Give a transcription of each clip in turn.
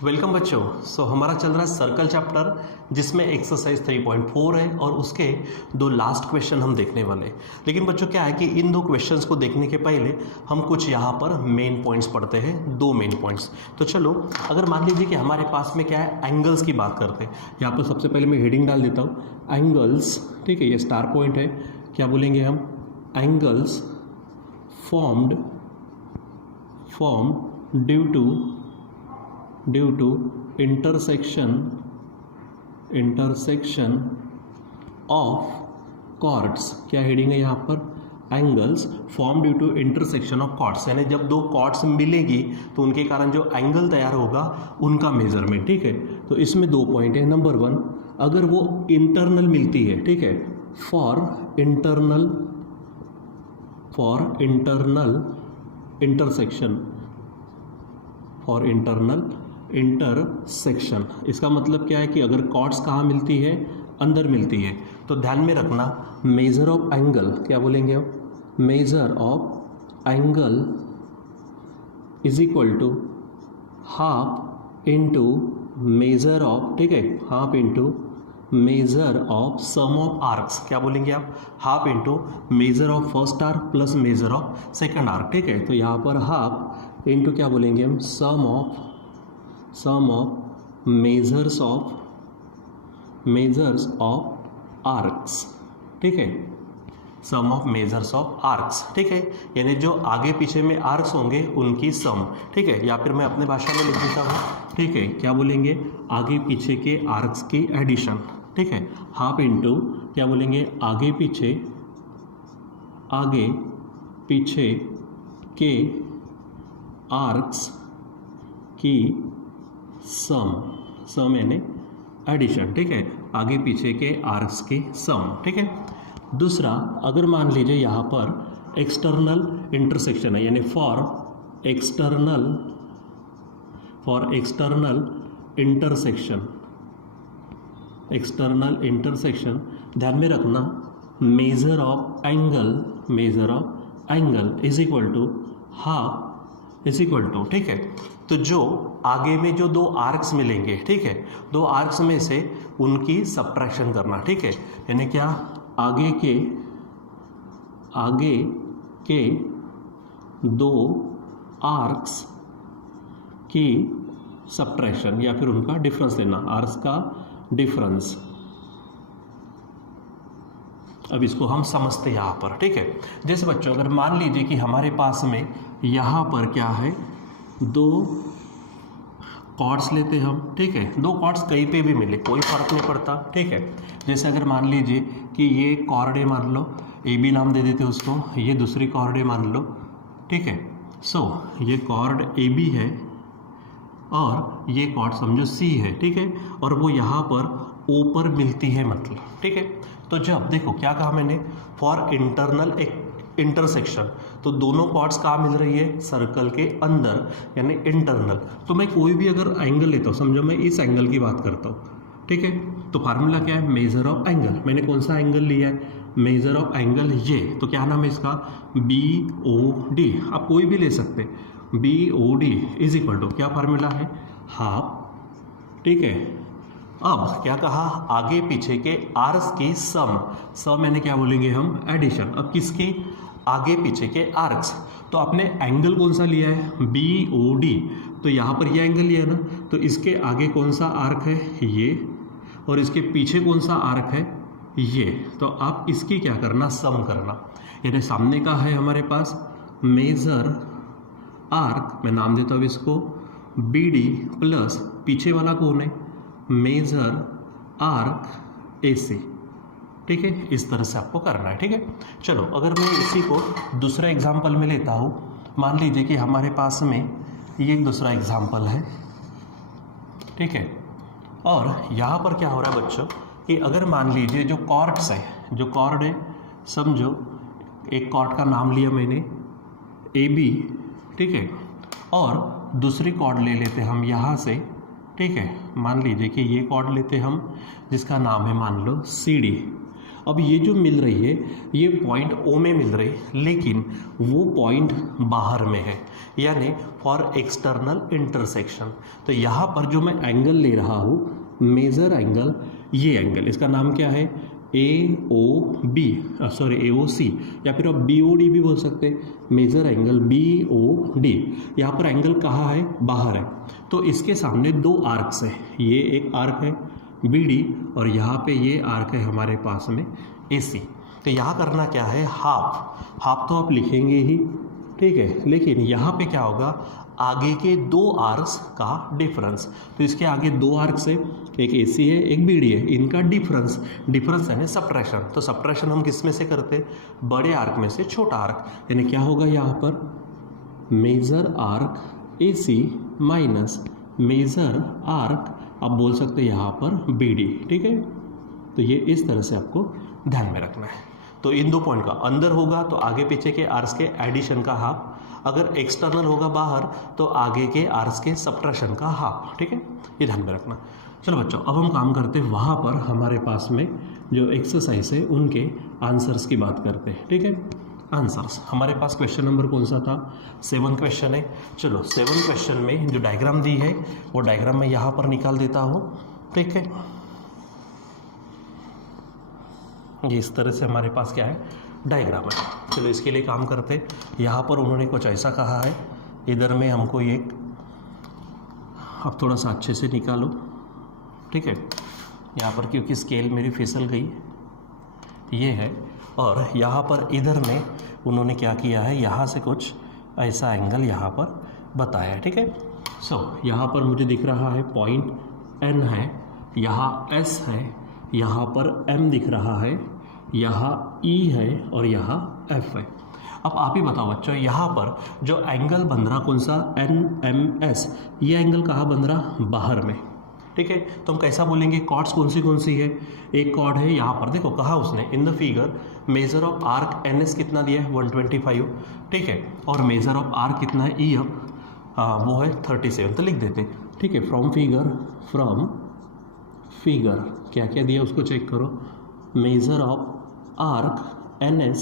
Welcome बच्चों। हमारा चल रहा है सर्कल चैप्टर जिसमें एक्सरसाइज 3.4 है और उसके दो लास्ट क्वेश्चन हम देखने वाले हैं। लेकिन बच्चों क्या है कि इन दो क्वेश्चंस को देखने के पहले हम कुछ यहाँ पर मेन पॉइंट्स पढ़ते हैं, दो मेन पॉइंट्स। तो चलो, अगर मान लीजिए कि हमारे पास में क्या है, एंगल्स की बात करते हैं। यहाँ पर सबसे पहले मैं हेडिंग डाल देता हूँ, एंगल्स। ठीक है, ये स्टार पॉइंट है। क्या बोलेंगे हम? Angles formed due to intersection of chords. क्या हेडिंग है यहाँ पर? Angles form due to intersection of chords, यानी जब दो कॉर्ड्स मिलेगी तो उनके कारण जो एंगल तैयार होगा उनका मेजरमेंट। ठीक है, तो इसमें दो पॉइंट है। नंबर वन, अगर वो इंटरनल मिलती है, ठीक है, फॉर इंटरसेक्शन, इसका मतलब क्या है कि अगर कॉर्ड्स कहाँ मिलती है? अंदर मिलती है। तो ध्यान में रखना, मेजर ऑफ एंगल, क्या बोलेंगे हम? Measure of angle is equal to half into measure of, ठीक है, half into measure of sum of arcs. क्या बोलेंगे आप? Half into measure of first arc plus measure of second arc. ठीक है, तो यहाँ पर हाफ इंटू क्या बोलेंगे हम? सम ऑफ मेजर्स ऑफ आर्क्स। ठीक है, सम ऑफ मेजर्स ऑफ आर्क्स। ठीक है, यानी जो आगे पीछे में आर्क्स होंगे उनकी सम। ठीक है, या फिर मैं अपने भाषा में लिख देता हूँ। ठीक है, क्या बोलेंगे? आगे पीछे के आर्क्स की एडिशन। ठीक है, हाफ इंटू क्या बोलेंगे? आगे पीछे के आर्क्स की सम यानी एडिशन। ठीक है, आगे पीछे के आर्क्स की सम। ठीक है, दूसरा, अगर मान लीजिए यहाँ पर एक्सटर्नल इंटरसेक्शन है, यानी फॉर एक्सटर्नल इंटरसेक्शन, ध्यान में रखना, measure of angle is equal to half is equal to, ठीक है, तो जो आगे में जो दो आर्क्स मिलेंगे, ठीक है, दो आर्क्स में से उनकी सब्ट्रैक्शन करना। ठीक है, यानी क्या? आगे के दो आर्क्स की सब्ट्रैक्शन या फिर उनका डिफरेंस लेना, आर्क्स का डिफरेंस। अब इसको हम समझते हैं यहाँ पर। ठीक है, जैसे बच्चों, अगर मान लीजिए कि हमारे पास में यहाँ पर क्या है, दो कॉर्ड्स लेते हम। ठीक है, दो कॉर्ड्स कहीं पे भी मिले कोई फर्क नहीं पड़ता। ठीक है, जैसे अगर मान लीजिए कि ये कॉर्ड ए मान लो, ए बी नाम दे देते उसको, ये दूसरी कॉर्ड ए मान लो। ठीक है, ये कॉर्ड ए बी है और ये कॉर्ड समझो सी है। ठीक है, और वो यहाँ पर ओ पर मिलती है मतलब। ठीक है, तो जब देखो क्या कहा मैंने, फॉर इंटरनल इंटरसेक्शन, तो दोनों कॉर्ड्स कहाँ मिल रही है? सर्कल के अंदर, यानी इंटरनल। तो मैं कोई भी अगर एंगल लेता हूँ, समझो मैं इस एंगल की बात करता हूँ। ठीक है, तो फार्मूला क्या है? Major of angle. मैंने कौन सा एंगल लिया है? मेजर ऑफ एंगल ये, तो क्या नाम है इसका? BOD। आप कोई भी ले सकते हैं। BOD इज इक्वल टू क्या फार्मूला है? हाफ। ठीक है, अब क्या कहा? आगे पीछे के आर्क्स की सम मैंने क्या बोलेंगे हम? एडिशन। अब किसकी? आगे पीछे के आर्क्स। तो आपने एंगल कौन सा लिया है? BOD। तो यहाँ पर ये एंगल लिया है ना, तो इसके आगे कौन सा आर्क है? ये, और इसके पीछे कौन सा आर्क है? ये। तो आप इसकी क्या करना? सम करना। यानी सामने का है हमारे पास मेजर आर्क, मैं नाम देता हूँ इसको BD, प्लस पीछे वाला कौन है? Measure arc AC। ठीक है, इस तरह से आपको करना है। ठीक है, चलो, अगर मैं इसी को दूसरा एग्जाम्पल में लेता हूँ, मान लीजिए कि हमारे पास में ये एक दूसरा एग्जाम्पल है। ठीक है, और यहाँ पर क्या हो रहा है बच्चों कि अगर मान लीजिए जो कॉर्ड्स है, जो कॉर्ड है, समझो एक कॉर्ड का नाम लिया मैंने AB। ठीक है, और दूसरी कॉर्ड ले लेते हम यहाँ से। ठीक है, मान लीजिए कि ये कॉर्ड लेते हम जिसका नाम है मान लो CD, अब ये जो मिल रही है ये पॉइंट ओ में मिल रही है, लेकिन वो पॉइंट बाहर में है, यानी फॉर एक्सटर्नल इंटरसेक्शन। तो यहाँ पर जो मैं एंगल ले रहा हूँ मेजर एंगल, ये एंगल इसका नाम क्या है AOB, सॉरी AOC, या फिर आप BOD भी बोल सकते हैं, मेजर एंगल BOD। यहाँ पर एंगल कहाँ है, बाहर है। तो इसके सामने दो आर्क्स है, ये एक आर्क है BD और यहाँ पे ये आर्क है हमारे पास में AC। तो यहाँ करना क्या है, हाफ तो आप लिखेंगे ही, ठीक है, लेकिन यहाँ पे क्या होगा, आगे के दो आर्क्स का डिफरेंस। तो इसके आगे दो आर्क्स है, एक AC है एक BD है, इनका डिफरेंस है ना सब्ट्रैक्शन। तो सब्ट्रैक्शन हम किस में से करते, बड़े आर्क में से छोटा आर्क, यानी क्या होगा यहाँ पर measure arc AC minus measure arc, आप बोल सकते हैं यहाँ पर BD, ठीक है। तो ये इस तरह से आपको ध्यान में रखना है। तो इन दो पॉइंट का अंदर होगा तो आगे पीछे के आर्क्स के एडिशन का हाफ, अगर एक्सटर्नल होगा बाहर तो आगे के आर्क्स के सब्ट्रैक्शन का हाफ, ठीक है, ये ध्यान में रखना। चलो बच्चों, अब हम काम करते हैं वहाँ पर हमारे पास में जो एक्सरसाइज है उनके आंसर्स की बात करते हैं, ठीक है। आंसर्स हमारे पास क्वेश्चन नंबर कौन सा था, 7 क्वेश्चन है। चलो 7 क्वेश्चन में जो डायग्राम दी है वो डायग्राम मैं यहाँ पर निकाल देता हूँ, ठीक है। ये इस तरह से हमारे पास क्या है, डायग्राम है। चलो इसके लिए काम करते, यहाँ पर उन्होंने कुछ ऐसा कहा है, इधर में हमको ये, अब थोड़ा सा अच्छे से निकालो, ठीक है। यहाँ पर क्योंकि स्केल मेरी फिसल गई, ये है, और यहाँ पर इधर में उन्होंने क्या किया है, यहाँ से कुछ ऐसा एंगल यहाँ पर बताया है, ठीक है। सो यहाँ पर मुझे दिख रहा है पॉइंट N है, यहाँ S है, यहाँ पर M दिख रहा है, यहाँ E है और यहाँ F है। अब आप ही बताओ बच्चों, यहाँ पर जो एंगल बन रहा कौन सा, NMS, ये एंगल कहाँ बन रहा, बाहर में, ठीक है। तो हम कैसा बोलेंगे, कॉर्ड्स कौन सी है, एक कॉर्ड है यहाँ पर, देखो कहा उसने इन the figure measure of arc NS कितना दिया है 125, ठीक है, और मेजर ऑफ आर्क कितना है EF, वो है 37। तो लिख देते, ठीक है, फ्रॉम फिगर क्या क्या दिया उसको चेक करो, measure of arc NS,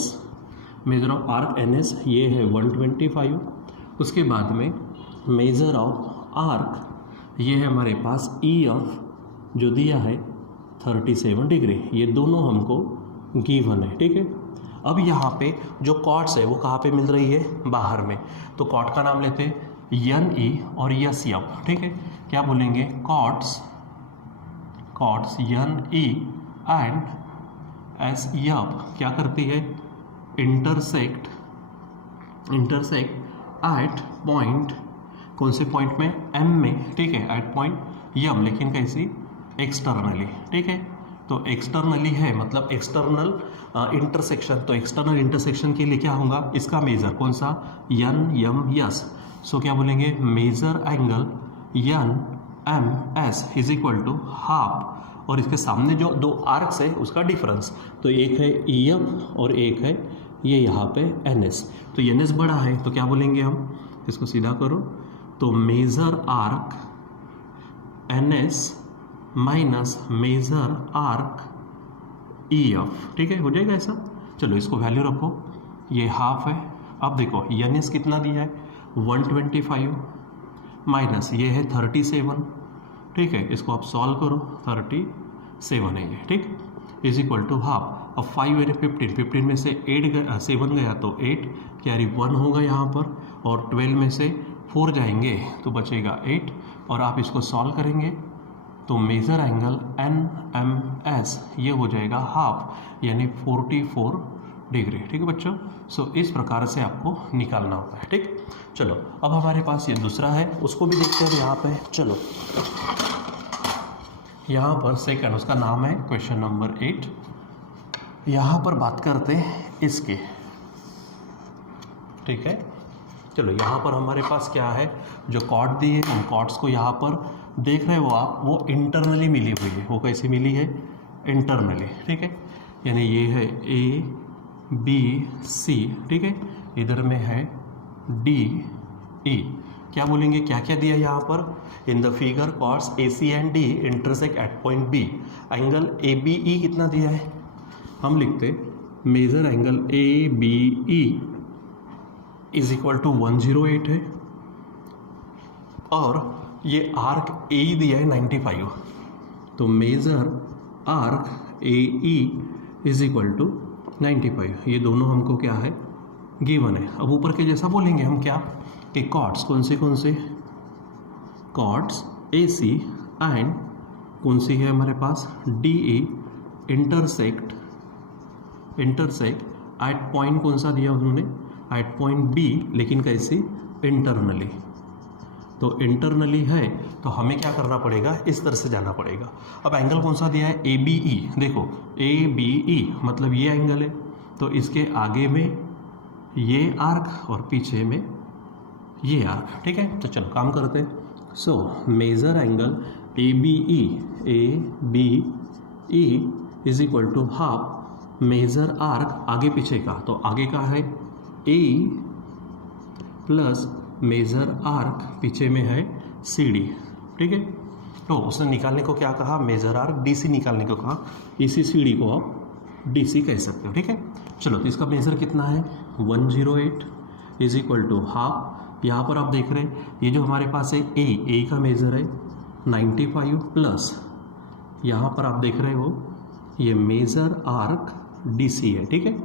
measure of arc NS ये है 125, उसके बाद में मेजर ऑफ आर्क ये है हमारे पास EF जो दिया है 37 डिग्री, ये दोनों हमको गिवन है, ठीक है। अब यहाँ पे जो कॉर्ड्स है वो कहाँ पे मिल रही है, बाहर में। तो कॉर्ड का नाम लेते हैं NE और SF, ठीक है। क्या बोलेंगे, कॉर्ड्स NE एंड SF क्या करती है, इंटरसेक्ट एट पॉइंट, कौन से पॉइंट में, M में, ठीक है, एट पॉइंट M, लेकिन कैसी, एक्सटर्नली, ठीक है। तो एक्सटर्नली है मतलब एक्सटर्नल इंटरसेक्शन, तो एक्सटर्नल इंटरसेक्शन के लिए क्या होगा, इसका मेजर कौन सा, NMS। सो क्या बोलेंगे, measure angle NMS is equal to half, और इसके सामने जो दो आर्क्स है उसका डिफरेंस, तो एक है EF और एक है ये यहाँ पे NS। तो NS बड़ा है तो क्या बोलेंगे हम, इसको सीधा करो, तो measure arc NS minus measure arc EF, ठीक है, हो जाएगा ऐसा। चलो इसको वैल्यू रखो, ये हाफ है। अब देखो NS कितना दिया है 125 माइनस ये है 37, ठीक है, इसको आप सॉल्व करो, 37 है ये, ठीक, इज इक्वल टू हाफ। अब 5 है 15 में से 7 गया तो 8 कैरी 1 होगा यहाँ पर, और 12 में से 4 जाएंगे तो बचेगा 8, और आप इसको सॉल्व करेंगे तो मेजर एंगल NMS ये हो जाएगा हाफ, यानी 44 डिग्री, ठीक है बच्चों। सो इस प्रकार से आपको निकालना होता है, ठीक। चलो अब हमारे पास ये दूसरा है, उसको भी देखते हैं यहाँ पे। चलो यहाँ पर सेकंड, उसका नाम है क्वेश्चन नंबर 8। यहाँ पर बात करते हैं इसके, ठीक है। चलो यहाँ पर हमारे पास क्या है, जो कॉर्ड दी है उन कॉर्ड्स को यहाँ पर देख रहे हो आप, वो इंटरनली मिली हुई है। वो कैसे मिली है, इंटरनली, ठीक है, यानी ये है ABC, ठीक है, इधर में है DE। क्या बोलेंगे, क्या क्या दिया यहाँ पर, in the figure chords AC and D intersect at point B, angle ABE कितना दिया है हम लिखते measure angle A B E is equal to 108 है और ये आर्क ए दिया है 95, तो measure arc A E is equal to 95, ये दोनों हमको क्या है गिवन है। अब ऊपर के जैसा बोलेंगे हम क्या कि कॉर्ड्स कौन से कॉर्ड्स ए सी एंड कौन सी है हमारे पास D A intersect at point कौन सा दिया उन्होंने एट पॉइंट बी, लेकिन कैसे इंटरनली। तो इंटरनली है तो हमें क्या करना पड़ेगा, इस तरह से जाना पड़ेगा। अब एंगल कौन सा दिया है ए बी ई, देखो ए बी ई मतलब ये एंगल है, तो इसके आगे में ये आर्क और पीछे में ये आर्क, ठीक है। तो चलो काम करते हैं। So measure angle A B E is equal to half measure arc आगे पीछे का, तो आगे का है ए प्लस मेजर आर्क पीछे में है सी डी, ठीक है। तो उसने निकालने को क्या कहा, मेजर आर्क डी सी निकालने को कहा, इसी सी डी को आप डी सी कह सकते हो, ठीक है। चलो तो इसका मेजर कितना है 108 इज इक्वल टू हाफ, यहाँ पर आप देख रहे हैं ये जो हमारे पास है ए का मेजर है 95 प्लस यहाँ पर आप देख रहे हो ये मेजर आर्क डी सी है, ठीक है।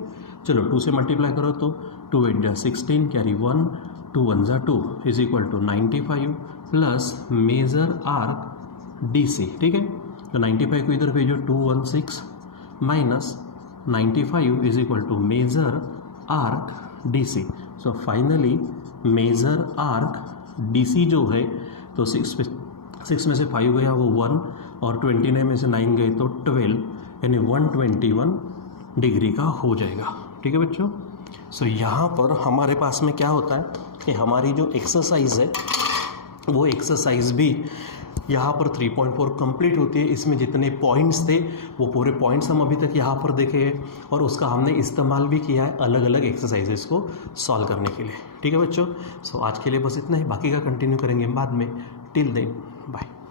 चलो 2 से मल्टीप्लाई करो तो 2 8 जा 16 कैरी 1 2 1 जा 2 is equal to 95 plus measure arc D C, ठीक है। तो 95 को इधर भेजो 216 minus 95 is equal to measure arc D C. So finally measure arc D C जो है तो 6 में से 5 गया वो 1 और 29 में से 9 गए तो 12, यानी 121 डिग्री का हो जाएगा, ठीक है बच्चों। सो यहाँ पर हमारे पास में क्या होता है कि हमारी जो एक्सरसाइज है वो एक्सरसाइज भी यहाँ पर 3.4 कंप्लीट होती है। इसमें जितने पॉइंट्स थे वो पूरे पॉइंट्स हम अभी तक यहाँ पर देखे हैं और उसका हमने इस्तेमाल भी किया है अलग अलग एक्सरसाइजेस को सॉल्व करने के लिए, ठीक है बच्चों। सो आज के लिए बस इतना ही, बाकी का कंटिन्यू करेंगे बाद में। Till then bye.